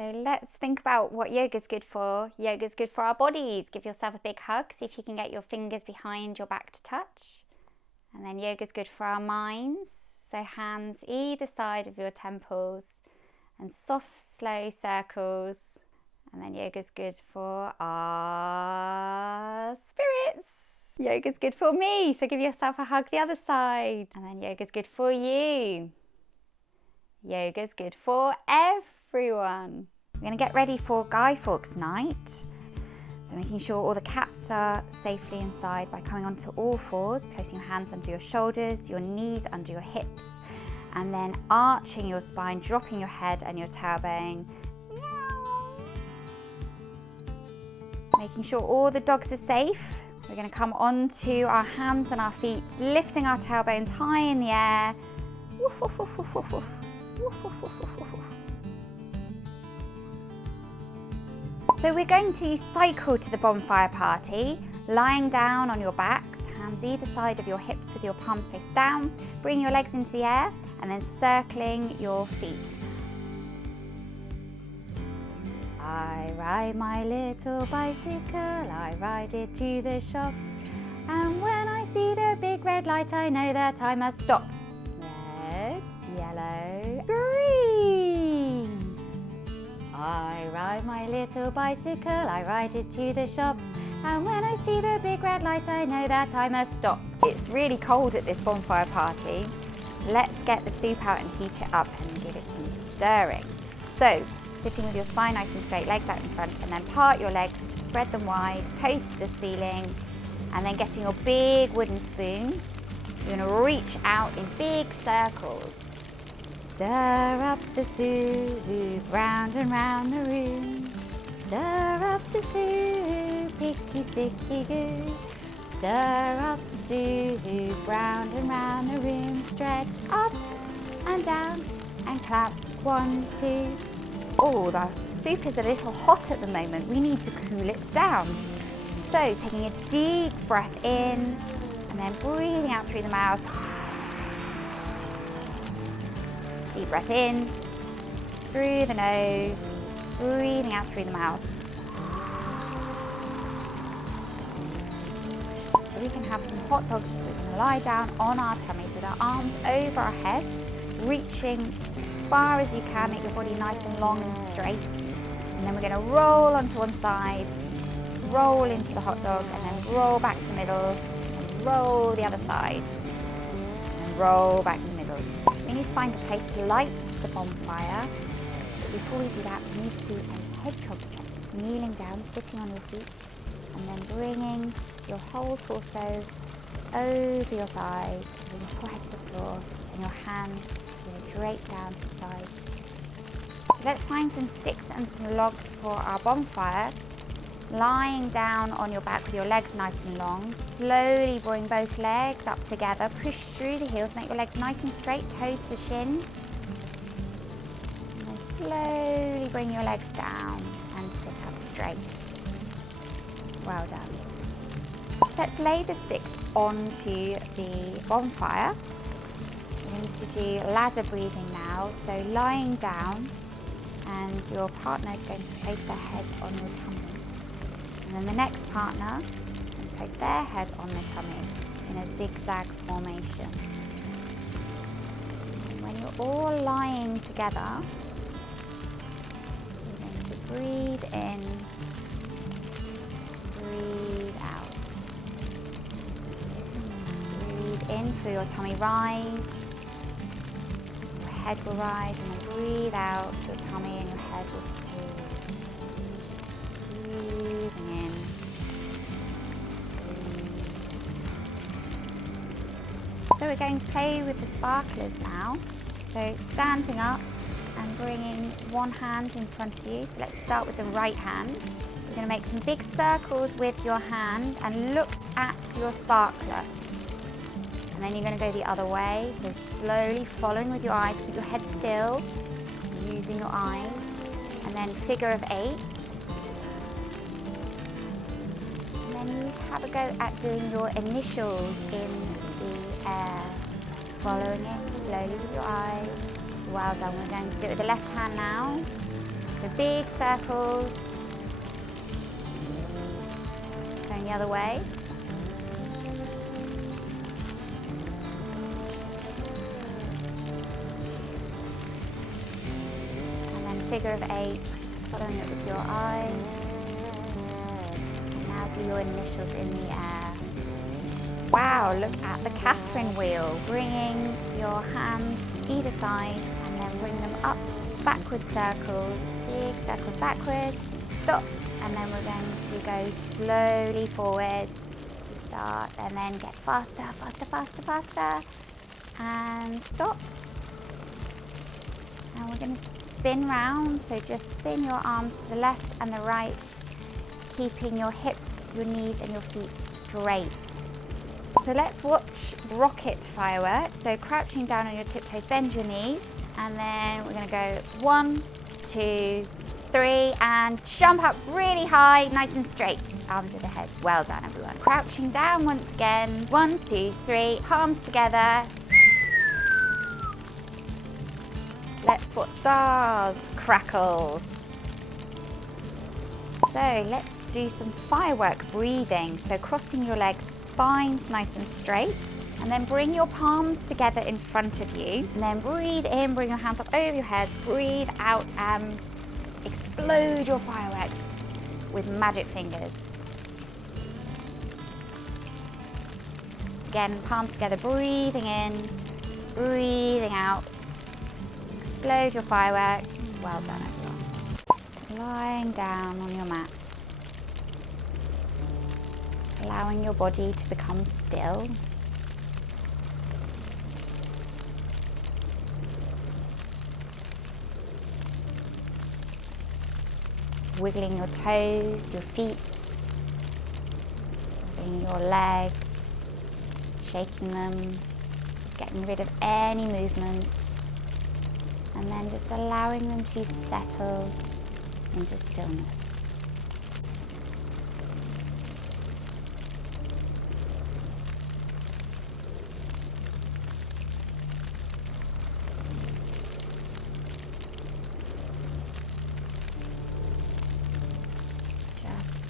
So let's think about what yoga's good for. Yoga's good for our bodies. Give yourself a big hug. See if you can get your fingers behind your back to touch. And then yoga's good for our minds. So hands either side of your temples and soft, slow circles. And then yoga's good for our spirits. Yoga's good for me. So give yourself a hug the other side. And then yoga's good for you. Yoga's good for everyone. We're going to get ready for Guy Fawkes night. So making sure all the cats are safely inside by coming onto all fours, placing your hands under your shoulders, your knees under your hips, and then arching your spine, dropping your head and your tailbone. Meow. Making sure all the dogs are safe. We're going to come onto our hands and our feet, lifting our tailbones high in the air. Woof, woof, woof, woof, woof, woof. So we're going to cycle to the bonfire party, lying down on your backs, hands either side of your hips with your palms face down, bring your legs into the air and then circling your feet. I ride my little bicycle, I ride it to the shops, and when I see the big red light I know that I must stop. Red, yellow, green. I ride my little bicycle, I ride it to the shops, and when I see the big red light I know that I must stop. It's really cold at this bonfire party. Let's get the soup out and heat it up and give it some stirring. So, sitting with your spine nice and straight, legs out in front, and then part your legs, spread them wide, toes to the ceiling, and then getting your big wooden spoon, you're going to reach out in big circles. Stir up the soup, round and round the room. Stir up the soup, picky sticky good. Stir up the soup, round and round the room. Stretch up and down and clap. 1, 2. Oh, the soup is a little hot at the moment. We need to cool it down. So taking a deep breath in and then breathing out through the mouth. Deep breath in, through the nose, breathing out through the mouth. So we can have some hot dogs. So we're going to lie down on our tummies with our arms over our heads, reaching as far as you can, make your body nice and long and straight. And then we're going to roll onto one side, roll into the hot dog, and then roll back to the middle, and roll the other side, and roll back to the middle. We need to find a place to light the bonfire. But before we do that, we need to do a hedgehog check. Kneeling down, sitting on your feet, and then bringing your whole torso over your thighs, bring your forehead to the floor, and your hands drape down to the sides. So let's find some sticks and some logs for our bonfire. Lying down on your back with your legs nice and long, slowly bring both legs up together, push through the heels, make your legs nice and straight, toes to the shins. And then slowly bring your legs down and sit up straight. Well done. Let's lay the sticks onto the bonfire. We need to do ladder breathing now, so lying down, and your partner is going to place their heads on your tummy. And then the next partner is going to place their head on the tummy in a zigzag formation. And when you're all lying together, you're going to breathe in, breathe out. Breathe in, feel your tummy rise. Your head will rise, and then breathe out, your tummy and your head will fall. Breathing in. So we're going to play with the sparklers now. So standing up and bringing one hand in front of you. So let's start with the right hand. You're going to make some big circles with your hand and look at your sparkler. And then you're going to go the other way. So slowly following with your eyes. Keep your head still, using your eyes. And then figure of 8. And then you have a go at doing your initials in the air. Following it slowly with your eyes. Well done. We're going to do it with the left hand now. So big circles. Going the other way. And then figure of 8, following it with your eyes. And now do your initials in the air. Wow, look at the Catherine wheel. Bringing your hands either side and then bring them up, backward circles, big circles backwards, stop, and then we're going to go slowly forwards to start and then get faster, faster, faster, faster, and stop. And we're going to spin round, so just spin your arms to the left and the right, keeping your hips, your knees and your feet straight. So let's watch rocket fireworks. So crouching down on your tiptoes, bend your knees, and then we're going to go 1, 2, 3, and jump up really high, nice and straight. Arms at the head. Well done, everyone. Crouching down once again. 1, 2, 3, palms together. Let's watch stars crackle. So let's do some firework breathing. So crossing your legs, spines nice and straight, and then bring your palms together in front of you, and then breathe in, bring your hands up over your head, breathe out and explode your fireworks with magic fingers. Again, palms together, breathing in, breathing out, explode your firework. Well done, everyone. Lying down on your mats. Allowing your body to become still. Wiggling your toes, your feet, wiggling your legs, shaking them, just getting rid of any movement, and then just allowing them to settle into stillness.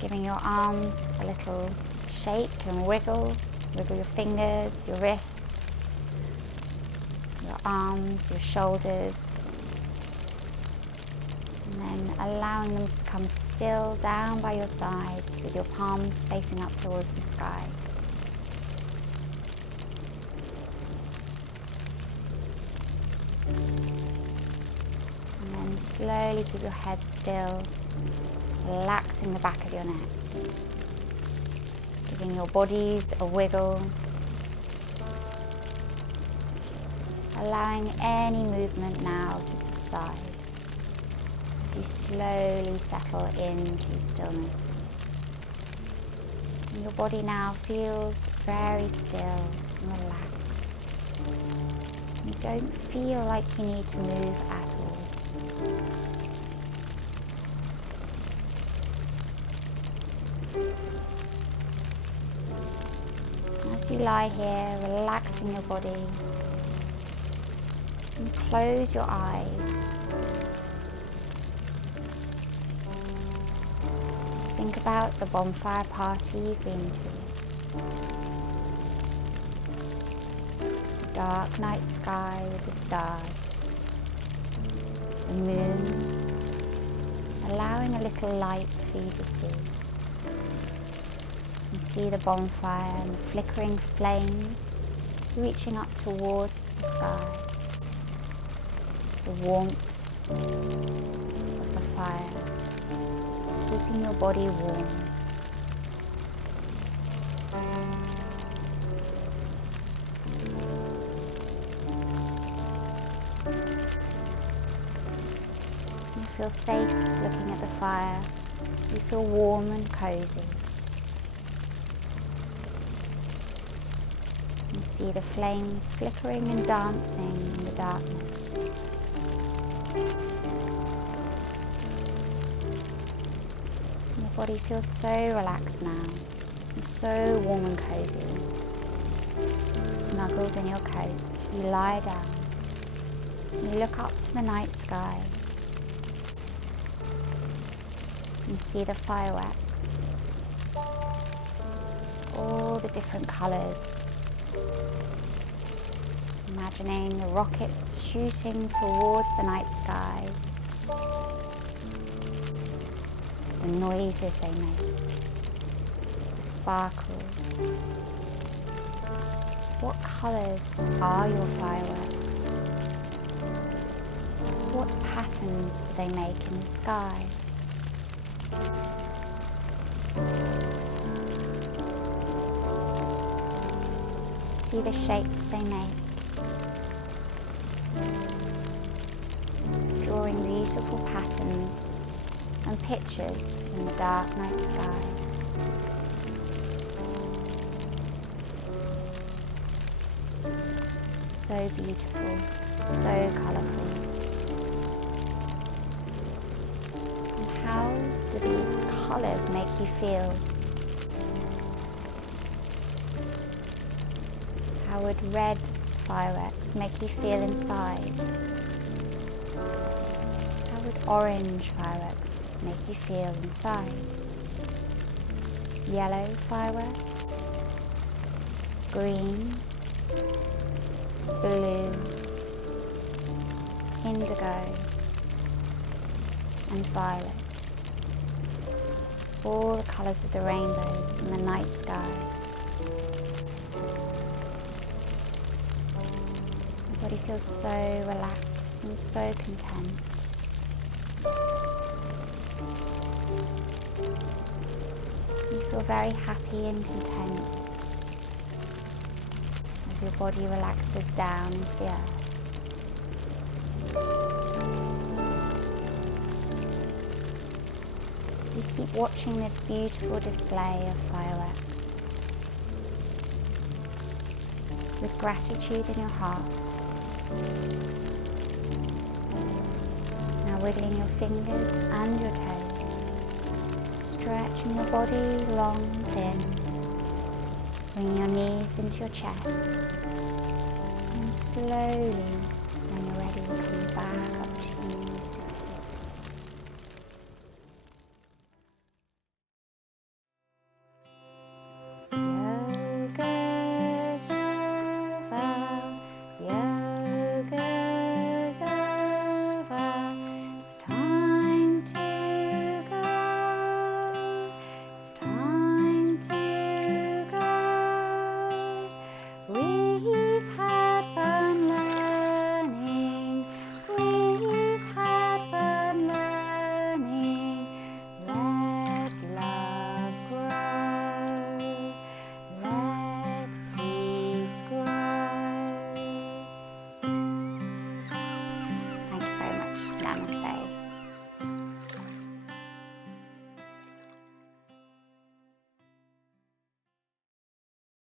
Giving your arms a little shake and wiggle. Wiggle your fingers, your wrists, your arms, your shoulders. And then allowing them to become still down by your sides with your palms facing up towards the sky. And then slowly keep your head still. Relaxing the back of your neck, giving your bodies a wiggle, allowing any movement now to subside as you slowly settle into stillness. And your body now feels very still and relaxed. You don't feel like you need to move at all. As you lie here, relaxing your body, and close your eyes. Think about the bonfire party you've been to. The dark night sky with the stars. The moon, allowing a little light for you to see. You see the bonfire and the flickering flames reaching up towards the sky. The warmth of the fire, keeping your body warm. You feel safe looking at the fire. You feel warm and cozy. You see the flames flickering and dancing in the darkness. Your body feels so relaxed now, and so warm and cozy. Snuggled in your coat, you lie down. You look up to the night sky. You see the fireworks, all the different colours. Imagining the rockets shooting towards the night sky, the noises they make, the sparkles. What colours are your fireworks? What patterns do they make in the sky? See the shapes they make, drawing beautiful patterns and pictures in the dark night sky. So beautiful, so colourful. And how do these colours make you feel? How would red fireworks make you feel inside? How would orange fireworks make you feel inside? Yellow fireworks, green, blue, indigo, and violet. All the colours of the rainbow in the night sky. Your body feels so relaxed and so content. You feel very happy and content as your body relaxes down into the earth. You keep watching this beautiful display of fireworks with gratitude in your heart. Now wiggling your fingers and your toes, stretching your body long and thin, bringing your knees into your chest, and slowly, when you're ready, we'll come back up to you,